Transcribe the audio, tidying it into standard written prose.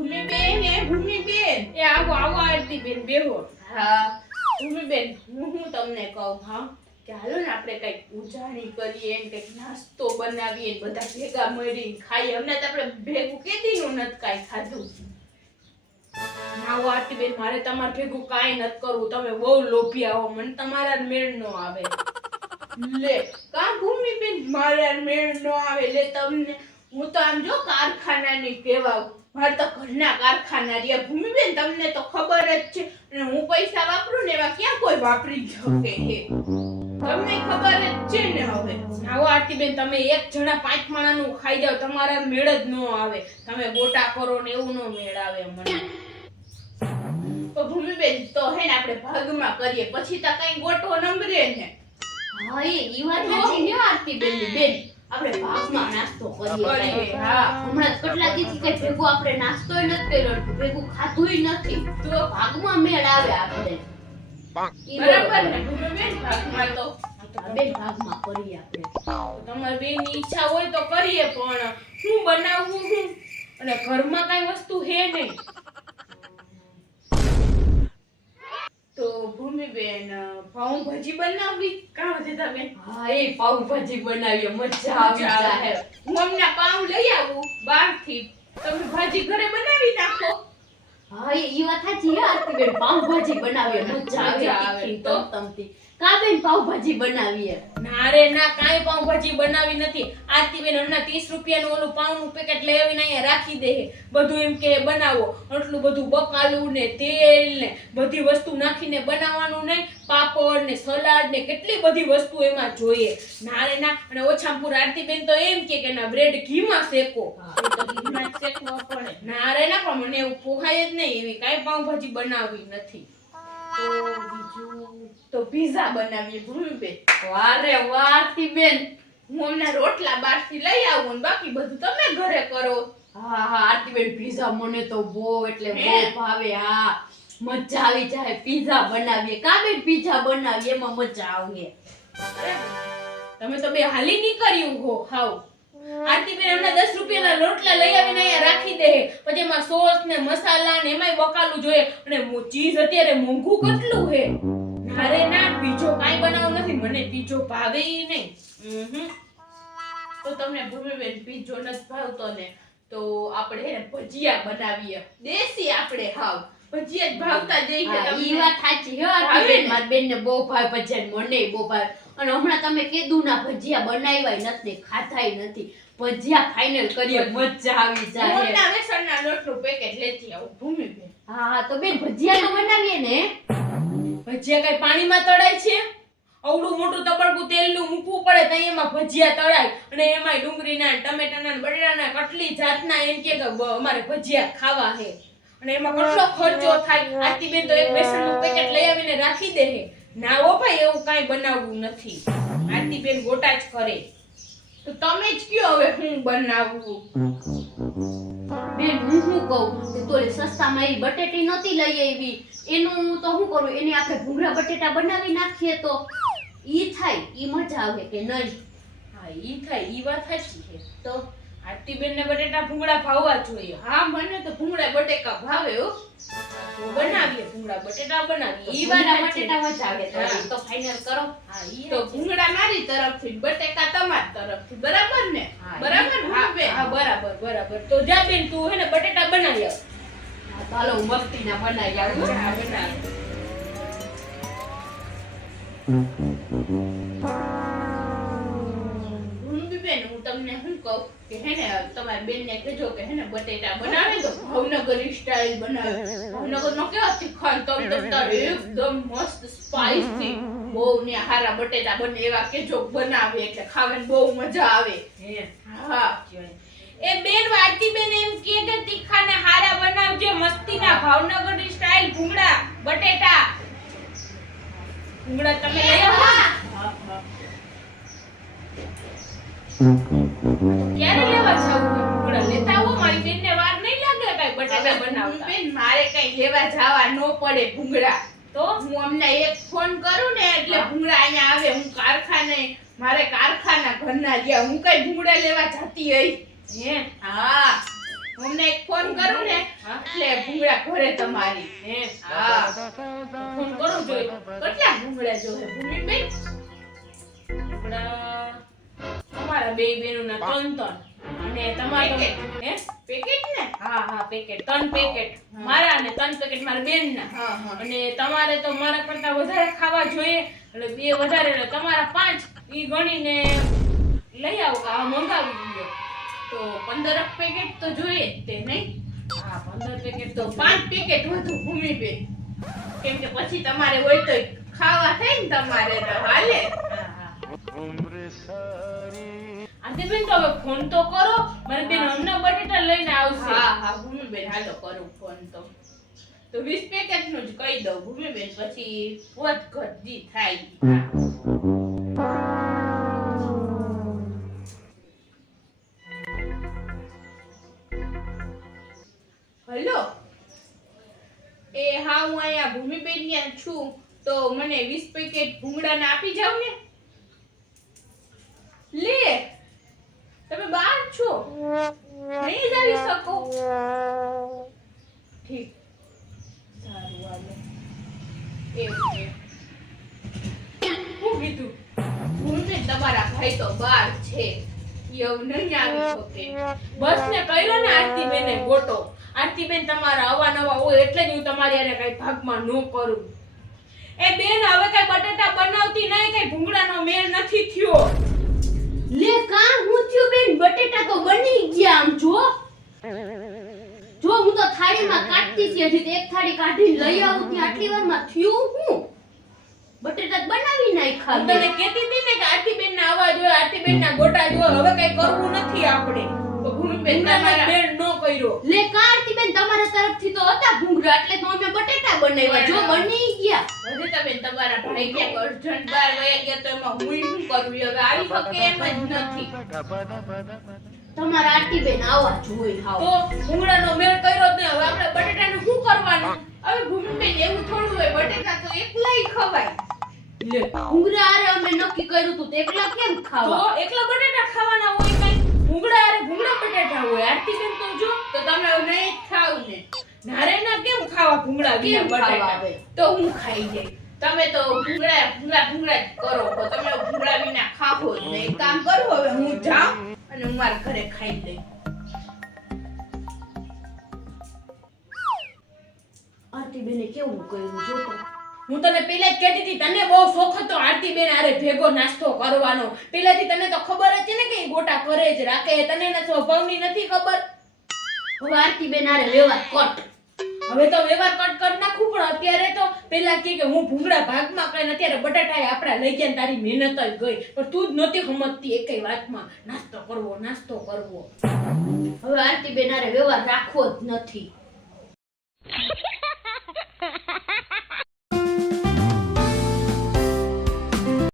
ભૂમિબેન એ આવો આરતીબેન બેહો. હા ભૂમિબેન હું તમને કહું હા કે હાલો ને આપણે કઈક ઉજાણી કરીએ ને કઈક નાસ્તો બનાવીએ ને બધા ભેગા મળીને ખાઈએ. અમને તો આપણે ભેગું કેદીનું નથી કાંઈ ખાધું. ના આરતીબેન મારે તમારે ભેગું કાંઈ નથી કરવું. તમે બહુ લોભિયા હો. મને તમારા મેળ નો આવે. લે કા ભૂમિબેન મારા મેળ નો આવે. લે તમને હું તો આમ જો કારખાનાની કહેવાઉં. મારે તો ઘરના કારખાના રહ્યા ભૂમિબેન. તમને તો ખબર જ છે. અને હું પૈસા વાપરું ને એવા ક્યાં કોઈ વાપરી શકે હે. તમને ખબર જ છે ને. હવે આવો આરતીબેન તમે એક જણા 5 માણાનું ખાઈ જાવ તમારા મેળ જ ન આવે. તમે ગોટા કરો ને એવું નો મેળ આવે મને. તો ભૂમિબેન તો હે ને આપણે ભાગમાં કરીએ પછી તો કઈ ગોટો નંબરે ને. હા ઈ વાત સાચી છે આરતીબેન ની બેન. આપણે ભાગમાં નાસ્તો કરીએ. હા હમણાં કેટલા દીથી કઈ ભેગું આપણે નાસ્તોય નથી કર્યો, ભેગું ખાધુંય નથી. તો ભાગમાં મેળ આવે આપણે. બરાબર ને ભૂમિબેન ભાગમાં તો બેન ભાગમાં કરીએ આપણે. તમારી બેનની ઈચ્છા હોય તો કરીએ પણ શું બનાવવું હું અને ઘરમાં કઈ વસ્તુ હે નહીં. તો ભૂમિબેન પાઉંભાજી બનાવવી કાં વધતા બેન. હા એ પાઉંભાજી બનાવીએ મજા આવી જાય. હું હમણાં પાઉં લઈ આવું બહારથી. તમે ભાજી ઘરે બનાવી નાખો. હા ઈ વાત સાચી હે આરતીબેન. પાઉંભાજી બનાવીએ મજા આવે તીખી તમતમતી. કા બેન પાઉંભાજી બનાવીએ. ના રે ના કાંઈ પાઉંભાજી બનાવી નથી. આરતીબેન હમણાં 30 રૂપિયાનું ઓલું પાઉંનું પેકેટ લઈ આવીને અહીંયા રાખી દે. બધું એમ કે બનાવો. આટલું બધું બકાલું ને તેલ ને બધી વસ્તુ નાખીને બનાવવાનું નહીં. પાપડ ને સલાડ ને કેટલી બધી વસ્તુ એમાં જોઈએ. ના રે ના. અને ઓછામાં આરતીબેન તો એમ કે ના બ્રેડ ઘીમાં શેકો. તો ઘીમાં જ શેકવો પડે. ના રે ના પણ મને એવું પોહાય જ નહીં. એવી કાંઈ પાઉંભાજી બનાવવી નથી. તો બીજું તો પિઝા બનાવીએ ભૂમિબેન. વારે વાહ આરતીબેન. હું હમણાં રોટલા બહારથી લઈ આવું ને બાકી બધું તમે ઘરે કરો. હા હા આરતીબેન પિઝા મને તો બહુ એટલે બહુ ભાવે. હા મજા આવી જાય. પિઝા બનાવીએ. કા બેન પિઝા બનાવીએ એમાં મજા આવે. તમે તો બે હાલી નીકળ્યું હો હાવ. આરતીબેન હમણાં 10 રૂપિયાના રોટલા લઈ આવીને અહીંયા રાખી દે. પછી એમાં સોસ ને મસાલા ને એમાંય બકાલું જોઈએ. અને ચીઝ અત્યારે મોંઘું કેટલું હે. અરે ના બીજો કાંઈ બનાવવું નથી. મને પીઝો ભાવે નહીં. તો તમને ભૂમિબેન પીઝો નથી ભાવતો ને તો આપણે હે ને ભજીયા બનાવીએ. દેશી આપણે હાવ ભજીયા જ ભાવતા જઈએ. ઈ વાત સાચી હે આરતીબેન. મારી બેનને બહુ ભાવે ભજીયા. મને બહુ ભાવે. અને હમણાં તમે કેદુના ભજીયા બનાવ્યા નથી, ખાધાય નથી. ભજીયા ફાઇનલ કરીએ. મજા આવી જાય. મોટા વેસણના લોટનું પેકેટ લેતી આવું ભૂમિબેન. હા હા તો બેન ભજીયા તો બનાવીએ ને. ભજીયા કઈ પાણીમાં તળાય છે? અવડું મોટું તબડકું તેલનું મૂકવું પડે તો એમાં ભજીયા તળાય. અને એમાં ડુંગળીના ટમેટાના બટેટાના કેટલી જાતના એમ કે અમારે ભજીયા ખાવા હે. અને એમાં કેટલો ખર્ચો થાય. આરતીબેન તો એક બેસનનું પેકેટ લઈ આવીને રાખી દે હે. ના હો ભાઈ એવું કાંઈ બનાવવું નથી. આરતીબેન ગોટા જ કરે. તો તમે જ કયો હવે હું બનાવવું. બેન હું શું કહું કે તો સસ્તામાં એ બટેટી નહોતી લઈ આવી. એનું તો શું કરું એની આપણે ભૂંગળા બટેટા બનાવી નાખીએ તો ઈ થાય. ઈ મજા આવે કે નહીં. હા ઈ થાય. ઈ વાત સાચી છે. તો આરતીબેન ને બટેટા ભૂંગળા ભાવવા જોઈએ. હા મને તો ભૂંગળા બટેકા ભાવે હો. બનાવીએ ભૂંગળા બટેટા બનાવીએ. ઈ વાળા બટેટા મજા આવે. તો ફાઇનલ કરો. હા ઈ તો ભૂંગળા મારી તરફથી બટેકા તમારી તરફથી. બરાબર ને? બરાબર ભૂમિબેન? હા બરાબર બરાબર. તો જા બેન તું હે ને બટેટા બનાવી આવ. હા ચાલો હું મસ્તીના બનાવી આવું. હા બનાવી. ભૂમિબેન હું તમને શું કહું કે હે ને તમારી બેનને કહેજો કે હે ને બટેટા બનાવે તો ભાવનગરી સ્ટાઇલ બનાવે. ભાવનગરનો કેવા તીખા તમતમતા એકદમ મસ્ત સ્પાઈસી બહુ ને હારા બટેટા બને એવા કેજો બનાવે એટલે ખાવાની બહુ મજા આવે. હા એ બેન આરતીબેન એમ કે તીખા ને હારા બનાવજે મસ્તીના ભાવનગરી સ્ટાઇલ ભૂંગળા બટેટા. ભૂંગળા તમે લઈ આવો. હા હા. ક્યારે લેવા જાવું? ભૂંગળા લેતા આવો. મારી બેનને વાર નહીં લાગે કાઈ બટાટા બનાવતા. બેન મારે કઈ લેવા જવા ન પડે ભૂંગળા. તો હું અમને એક ફોન કરું ને એટલે ભૂંગળા અહીંયા આવે. હું કારખાને મારે કારખાના ઘરના ગયા. હું કઈ ભૂંગળા લેવા જતી હઈ. હે હા અમને એક ફોન કરું ને એટલે ભૂંગળા ઘરે તમારી હે હા ફોન કરું જોઈ કેટલા ભૂંગળા જોહે ભૂમિબેન ભૂંગળા તમારા બે બેનોના 3 અને તમારા હે પેકેટ ને હા હા પેકેટ 3 પેકેટ મારા અને 3 પેકેટ મારા બેનના અને તમારે તો મારા કરતા વધારે ખાવા જોઈએ એટલે 2 વધારે એટલે તમારા 5 ઈ ગણીને લઈ આવો આ મંગાવી દીધો તો 15 પેકેટ તો જોઈએ જ તે નહીં હા 15 પેકેટ તો 5 પેકેટ વધુ ભૂમિબેન કેમ કે પછી તમારે હોય તો ખાવા થાય ને તમારે તો હાલે આંટીબેન તો હવે ફોન તો કરો મારી બેન અન્ન બટેટા લઈને આવશે હા હા ભૂમિબેન હાલો કરું ફોન તો 20 પેકેટ નું જ કહી દઉં ભૂમિબેન પછી પોત ઘટી થાય હેલો એ હા હું અહીંયા ભૂમિબેન ત્યાં છું તો મને 20 પેકેટ ભૂંગળાના આપી જાવ ને લે તમે બહાર છો નહીં આવી શકો ઠીક સારું હાલો એવું છે હું કીધું ભૂમિબેન તમારા ભાઈ તો બહાર છે એવું નહીં આવી શકે બસ ને કર્યો ને આરતીબેને ગોટો આરતીબેન તમારા અવાનવા હોય એટલે જ હું તમારી હારે કઈ ભાગમાં ન કરું એ બેન હવે કઈ બટાટા બનાવતી નહીં કઈ ભૂંગળાનો મેળ નથી થયો લે કા હું થયું બેન બટેટા તો બની ગયા આમ જો હું તો થાળીમાં કાઢતી હતી હજી તો એક થાળી કાઢીને લઈ આવું ત્યાં આટલી વારમાં થયું હું બટેટા બનાવી નાખ્યા હું તને કહેતી હતી ને કે આરતીબેન ના અવાજ હોય આરતીબેન ના ગોટા જો હવે કઈ કરવું નથી આપણે તો ભૂમિબેન તમારા બેન નો કર્યો લે કાર્તિબેન તમારા તરફથી તો હતા ભૂંગળા એટલે તો અમે બટેટા બનાવ્યા જો બની ગયા હવે તમે તમારા ભાઈ ક્યાંક અર્જન્ટ બાર વયા ગયા તો એમાં હું શું કરવી હવે આવી શકે એમ જ નથી તમારા આરતીબેન આવા જોઈ હાવ તો ભૂંગળાનો મેળ કર્યો જ નહીં હવે આપણે બટેટાને શું કરવાનું હવે ભૂમિબેન એવું થોડું હોય બટેટા તો એકલાય ખવાય લે ભૂંગળા આરે અમે નક્કી કર્યું તું તો એકલા કેમ ખાવા તો એકલા બટેટા ખાવાના હોય કઈ ભૂંગળા આરે ભૂંગળા બટેટા હોય આરતીબેન તો જો તો તમે નહીં ખાવ ને નારેના કેમ ખાવા ભૂંગળા કેમ બટેટા ખાવા તો હું ખાઈ જાય તમે તો ભૂંગળા જ કરો તો તમે ભૂંગળા વિના ખાવો જ નહીં કામ કરો હવે હું જાઉં અને હું મારા ઘરે ખાઈ લઈ આરતીબેને કેવું કર્યું જો તો હું તને પહેલા જ કહેતી હતી તને બહુ શોખ હતો આરતીબેન આરે ભેગો નાસ્તો કરવાનો પહેલાથી તને તો ખબર જ છે ને કે ઈ ગોટા કરે જ રાખે તને એના સ્વભાવની નથી ખબર હવે આરતીબેન આરે વ્યવહાર કટ હવે તો વ્યવહાર કટ કરી નાખું પણ અત્યારે તો પહેલા કે હું ભૂંગળા ભાગમાં કઈ અત્યારે બટાટા આપડા લઈ ગયા તારી મહેનત જ ગઈ પણ તું જ નહોતી સમજતી એકેય વાતમાં નાસ્તો કરવો હવે આરતીબેન આરે વ્યવહાર રાખવો જ નથી